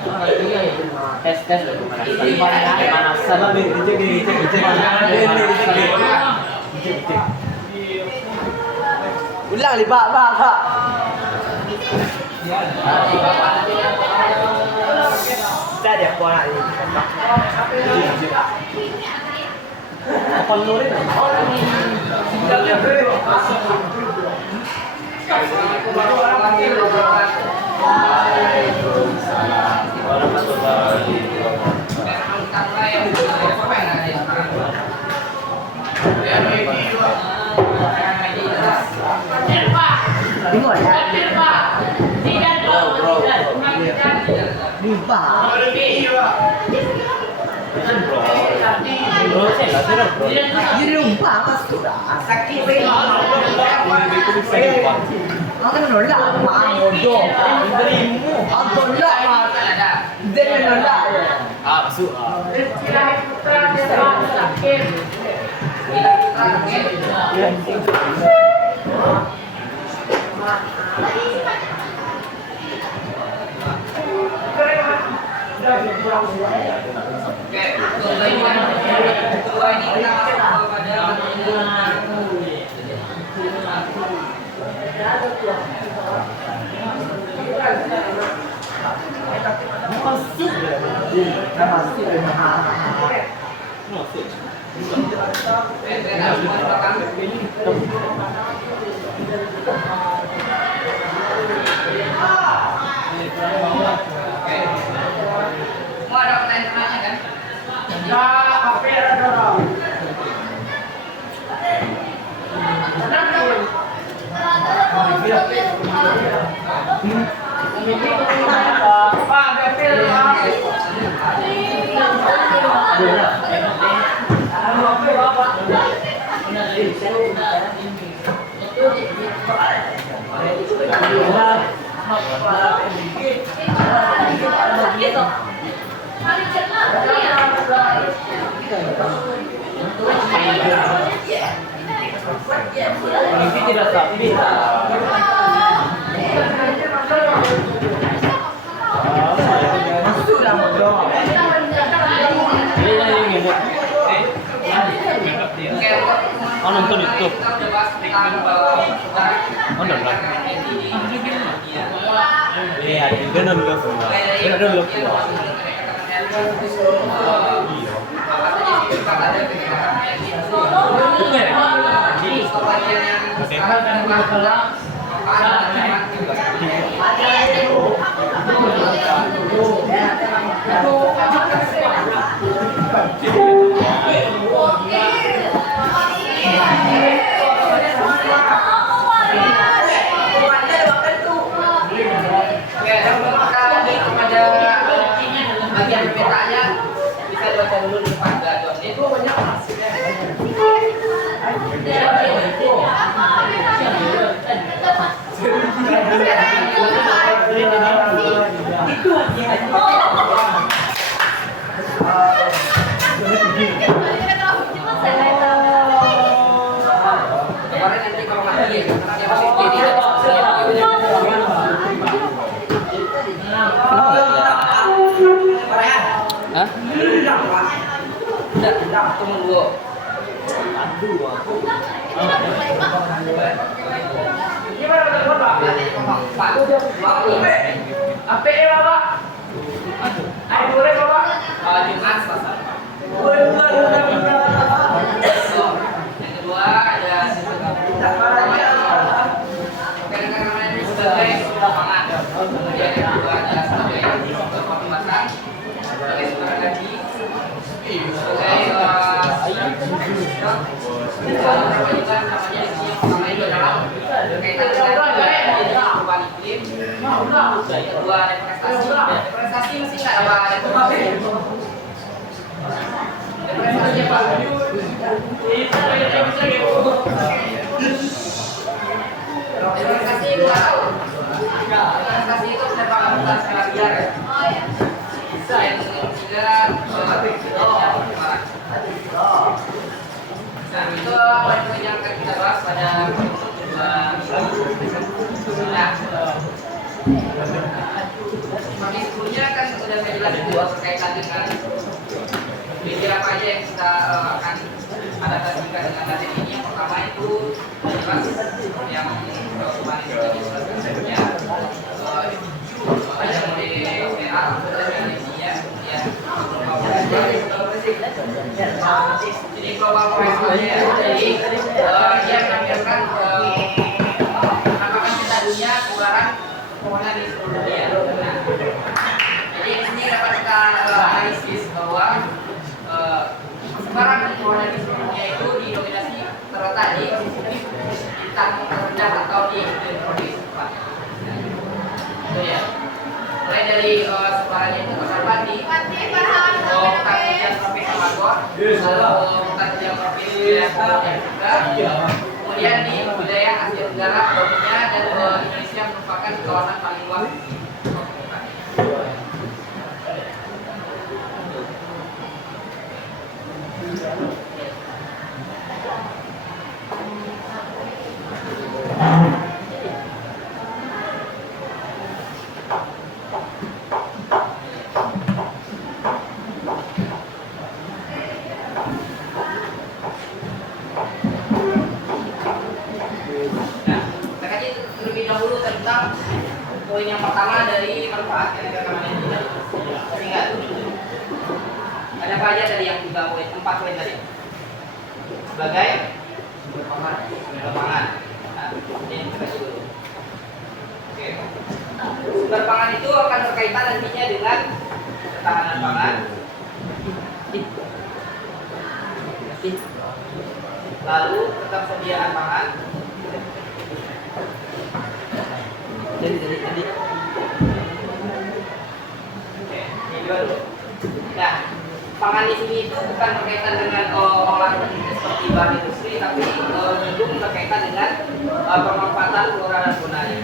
Tes pemanasan. Ulang li pak. Kita ada apa nak ni? Apa nurin? Waalaikumsalam warahmatullahi masuk. Mau ada pertanyaan kan? Ini tidak sapi. Oh nonton YouTube. Oh nonton. Iya, dia nonton semua. Dia nonton semua. Bagian petanya bisa dibaca dulu di depan gadon. Itu banyak hasilnya. Kemarin nanti kalau nggak pilih, dia masih pilih. Hah? Tidak, tunggu dulu. Apa ya, Pak? Ayo boleh, Pak. Jumat Selasa. Yang kedua ada sebagai semangat. Kemudian yang kedua adalah sebagai pembahasan, sebagai semangat gaji, sebagai perbaikan namanya sama itu adalah berkaitan dengan perubahan iklim. Yang kedua ada prestasi masih nggak ada prestasi Pak. Prestasi 2 tahun. Prestasi itu penerbangan bulan skala biar. Yang ketiga nah itu poin-poin yang akan kita bahas pada nah, sebelumnya kan sudah saya jelaskan berkaitan dengan bibir apa aja yang kita akan adaptasikan dengan data ini. Yang pertama itu jelas yang kemarin kita jelaskan sebelumnya ada model PA dari Indonesia ya. Jadi global price-nya jadi dia menampilkan apakah kita dunia keluaran pewarna di seluruh dunia. Nah, jadi di sini dapat kita analisis bahwa sekarang pewarna di seluruh dunia itu didominasi terletak di bintang terendah atau di tropis. Itu ya. Mulai dari sebarannya itu terdapat di bukan hujan tropis Ecuador, lalu bukan hujan tropis juga, kemudian di wilayah Asia Tenggara umumnya dan Indonesia merupakan kawasan paling luas. Poin yang pertama dari manfaat yang rekaman ini. Ingat, ada apa aja tadi yang 3 poin, 4 poin tadi? Sebagai sumber pangan. Nah, ini kita dulu. Oke. Sumber pangan itu akan berkaitan nantinya dengan ketahanan pangan, lalu ketersediaan pangan. Jadi. Oke, ini dulu. Nah, pangan di sini itu bukan berkaitan dengan olahan seperti bahan industri, tapi itu berkaitan dengan pemanfaatan flora dan faunanya.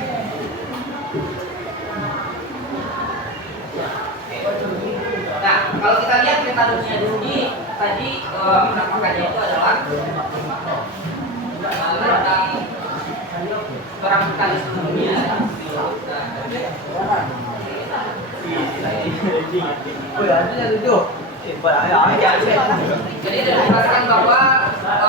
Nah, kalau kita lihat metodenya di sini, tadi penampakannya itu adalah tentang orang hutan di seluruh dunia. Jadi dijelaskan bahwa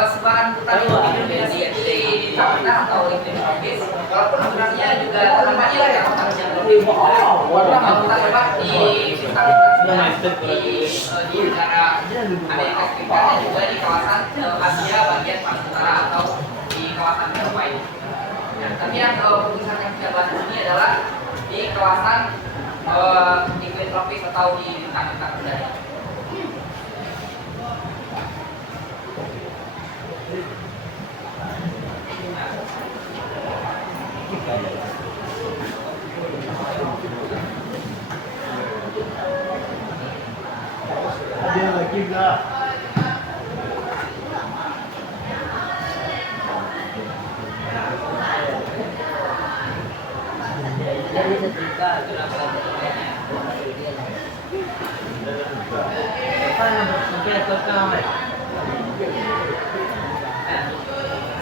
sebaran hutan itu didominasi di Afrika atau iklim tropis, walaupun sebenarnya juga terdampaknya di kawasan yang lebih hutan lebat di di negara Amerika Serikat dan juga di kawasan Asia bagian paling utara atau di kawasan Eropa ini. Tapi yang perusahaan yang kita bahas ini adalah di kawasan iklim tropis atau di bintang-bintang rendah. Ada lagi enggak? Jadi setrika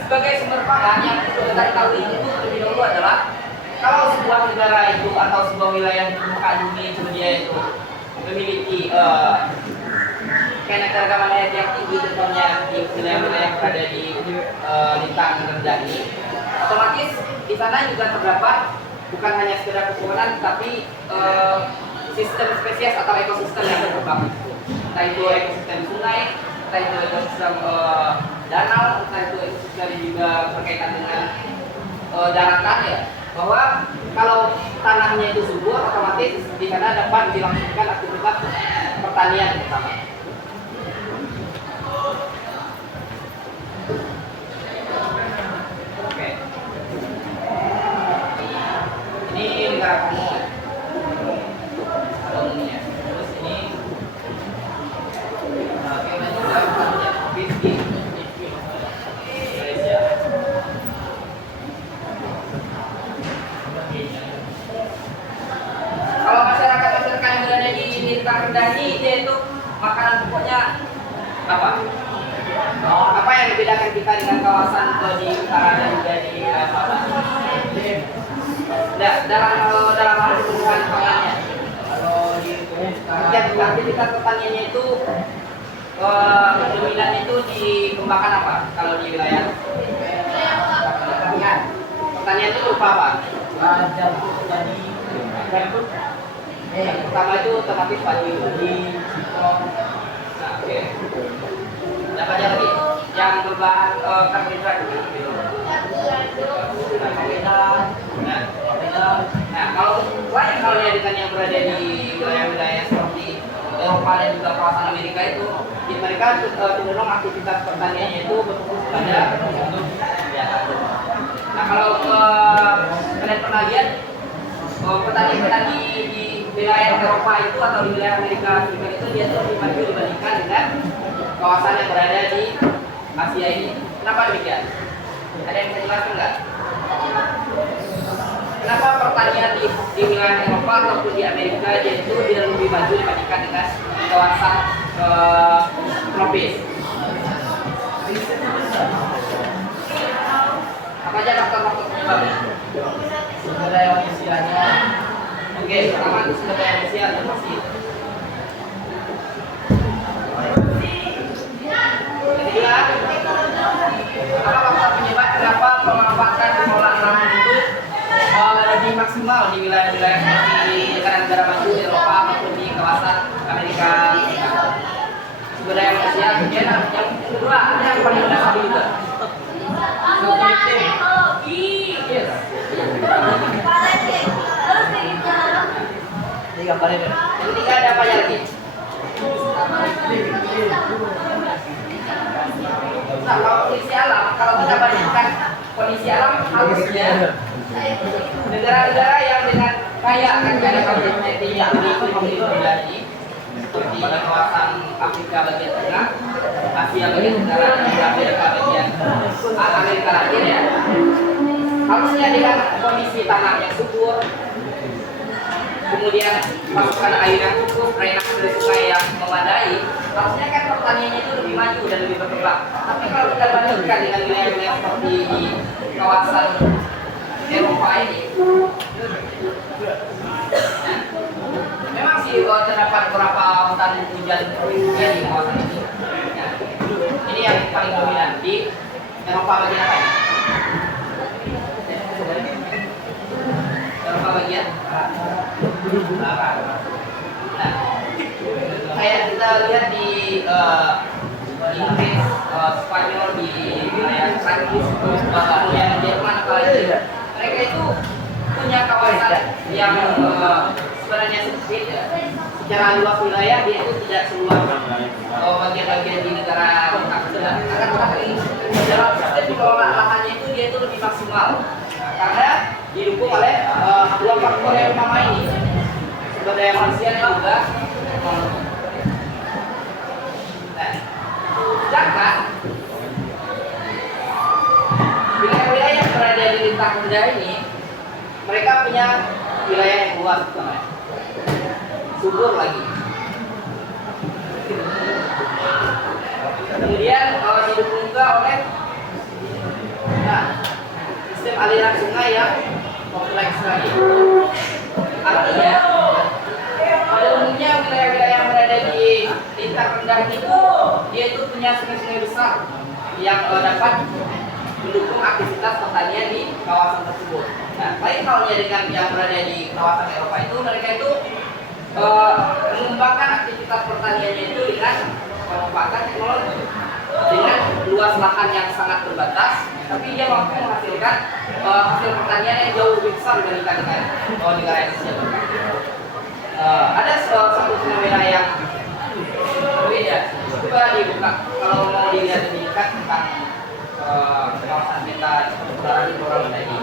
sebagai sumber pangan yang perlu kita ketahui itu terlebih dahulu adalah kalau sebuah negara itu atau sebuah wilayah di permukaan bumi itu dia itu memiliki keanekaragaman hayati yang tinggi, contohnya di wilayah-wilayah yang berada di lintang rendah ini, otomatis di sana juga terdapat bukan hanya sekedar pepohonan, tapi sistem spesies atau ekosistem yang berkembang. Entah itu ekosistem sungai, entah itu ekosistem danau, entah itu ekosistem juga berkaitan dengan daratan ya. Bahwa kalau tanahnya itu subur, otomatis di sana dapat dilangsungkan aktivitas pertanian pertama. Oke. Ini negara kamu. Ada umumnya. Terus ini kita juga punya di Malaysia. Kalau masyarakat yang berada di lintang rendah ini, dia itu makanan pokoknya apa? Apa yang membedakan kita dengan kawasan di utara dan juga di selatan? Nah, dalam hal kebutuhan pangannya. kalau di umum aktivitas pertaniannya itu dominan itu dikembangkan apa kalau di wilayah pertanian? Pertanian itu berupa apa? Yang pertama itu otomatis padi, singkong. Nah, oke. Ada aja lagi yang berbahan karbohidrat gitu. Nah, kalau lain halnya dengan yang berada di wilayah-wilayah seperti Eropa dan juga kawasan Amerika itu, di mereka cenderung aktivitas pertaniannya itu berfokus pada ya. Nah, kalau kalian pernah lihat petani-petani di wilayah Eropa itu atau di wilayah Amerika Serikat itu dia tuh lebih maju dibandingkan dengan kawasan yang berada di Asia ini. Kenapa demikian? Ada yang bisa jelaskan nggak? Kenapa pertanian di wilayah Eropa ataupun di Amerika dia itu dia lebih maju dibandingkan dengan kawasan tropis? Apa aja faktor-faktor penyebabnya? Sumber daya manusianya. Oke, pertama itu sumber daya manusia yang pasti. Ketiga, apa faktor penyebab kenapa pemanfaatan pengolahan lahan itu lebih maksimal di wilayah-wilayah seperti negara-negara maju di Eropa maupun di kawasan Amerika Serikat? Sumber daya manusia. Kemudian yang kedua, ada yang paling mendasar juga. Yes. Yang ketiga ada apa lagi? Nah, kalau kondisi alam, kalau kita bandingkan kondisi alam harusnya negara-negara yang dengan kaya akan ada komoditi yang memiliki pribadi seperti kawasan Afrika bagian tengah, Asia bagian tenggara, dan Amerika bagian Amerika Latin ya. Harusnya dengan kondisi tanah yang subur, kemudian pasokan air yang cukup, drainase dari sungai yang memadai, harusnya kan pertaniannya itu lebih maju dan lebih berkembang. Tapi kalau kita bandingkan dengan wilayah-wilayah seperti di kawasan Eropa ini, memang sih terdapat beberapa hutan hujan di kawasan ini. Ya. Ini yang paling dominan di Eropa bagian apa ini? Eropa bagian barat. Nah, kayak kita lihat di Inggris, Spanyol, di wilayah Prancis, kemudian Jerman, apalagi mereka itu punya kawasan yang sebenarnya sempit ya. Secara luas wilayah dia itu tidak seluas bagian-bagian di negara kita. Akan tetapi dalam sistem pengelolaan lahannya itu dia itu lebih maksimal karena didukung oleh dua faktor yang utama ini, sumber daya manusia dan juga teknologi. Nah, sedangkan wilayah-wilayah yang berada di lintang rendah ini, mereka punya wilayah yang luas, subur lagi. Kemudian didukung juga oleh sistem aliran sungai yang kompleks lagi. Artinya pada umumnya wilayah-wilayah yang berada di lintang rendah itu dia itu punya sungai-sungai besar yang dapat mendukung aktivitas pertanian di kawasan tersebut. Nah, lain halnya dengan yang berada di kawasan Eropa itu, mereka itu mengembangkan aktivitas pertaniannya itu dengan memanfaatkan teknologi dengan luas lahan yang sangat terbatas, tapi dia mampu menghasilkan hasil pertanian yang jauh lebih besar dibandingkan dengan negara Indonesia. Ada satu fenomena yang berbeda. Coba dibuka kalau mau dilihat lebih dekat tentang kawasan peta perputaran program tadi.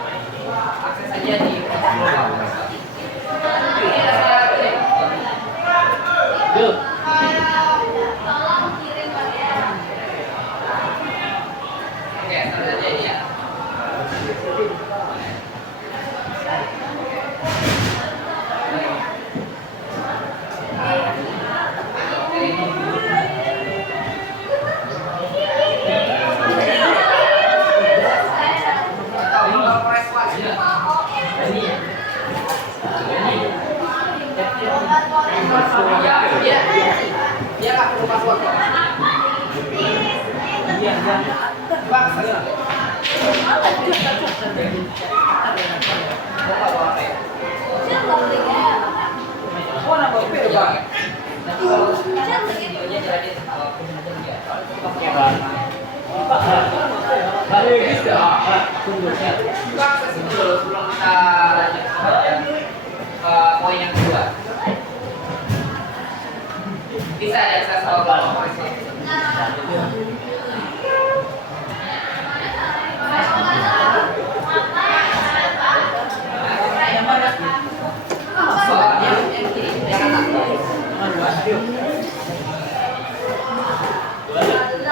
Akses saja di global. Ini adalah Good. Oke, start saja ini ya. Ya, Bang, saya. Oh, nama kopi bang. Nanti kalau videonya jadi Bang, kasih dulu sebelum kita lanjut ke poin yang kedua. Bisa ada saya soal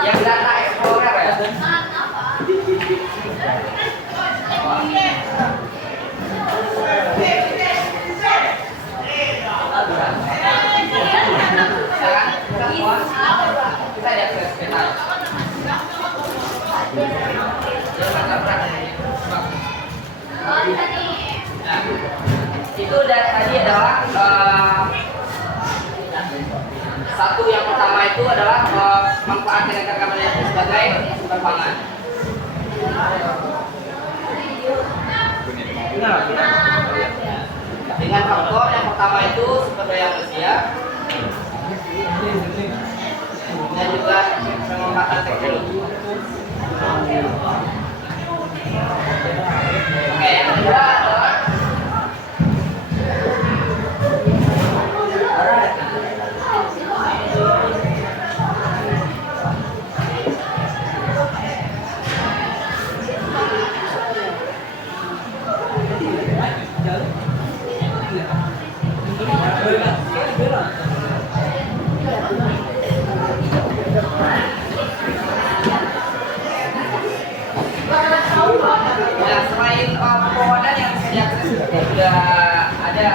yang data explorer ya. Kita lihat ke peta. Nah, itu tadi adalah satu yang pertama itu adalah manfaat tenaga kamera itu sebagai sumber pangan. Dengan faktor yang pertama itu sumber daya manusia dan juga pengembangan teknologi. Oke, yang kedua adalah nah, selain pepohonan yang disediakan sudah ada